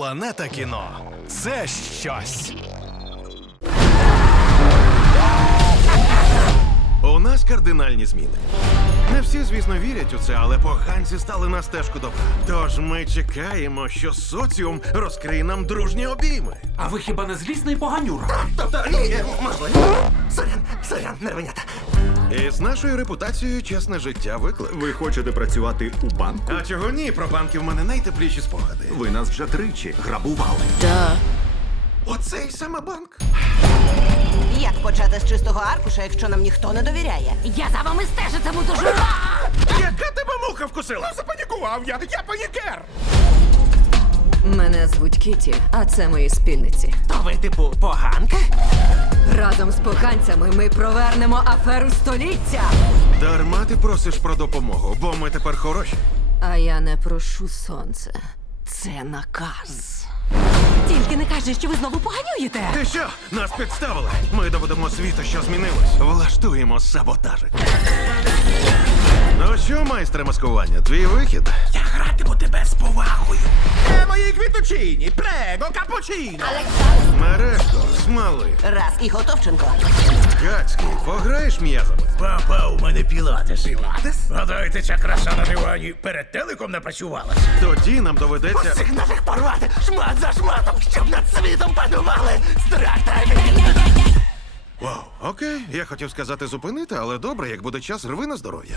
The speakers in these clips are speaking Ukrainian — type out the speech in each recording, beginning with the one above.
Планета кіно це щось. У нас кардинальні зміни. Не всі, звісно, вірять у це, але поганці стали на стежку добра. Тож ми чекаємо, що соціум розкриє нам дружні обійми. А ви хіба не злісний поганюра? Тобто, ні, можливо. Сорян, сорян, нервенята. І з нашою репутацією чесне життя виклик. Ви хочете працювати у банку? А чого ні? Про банки в мене найтепліші спогади. Ви нас вже тричі грабували. Оцей саме банк. Як почати з чистого аркуша, якщо нам ніхто не довіряє? Я за вами стежитиму дуже. Яка тебе муха вкусила? Запанікував я! Я панікер! Мене звуть Кіті, а це мої спільниці. То ви, типу, поганка? Разом з поганцями ми провернемо аферу століття. Дарма ти просиш про допомогу, бо ми тепер хороші. А я не прошу сонце. Це наказ. Тільки не кажи, що ви знову поганюєте. Ти що? Нас підставили. Ми доведемо світу, що змінилось. Влаштуємо саботажик. Ну що, майстре маскування, твій вихід? Я гратиму тебе з повагою. Мої квіточині, прего, капучино. Мережко, смали. Раз і Готовченко. Гацький, пограєш м'язами? Папа, у мене пілатес. Пілатес? Гадаєте, ця краса на дивані перед телеком напрацювалась? Тоді нам доведеться. Цих наших порвати шмат за шматом, щоб над світом панували страх та Вау, окей, я хотів сказати зупинити, але добре, як буде час, рви на здоров'я.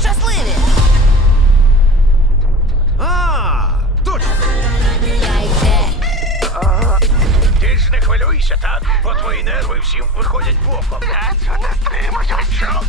Щасливі! А, точно! Ти ж не хвилюйся, так? Бо твої нерви всім виходять боком. Я цього не стримаю. Що?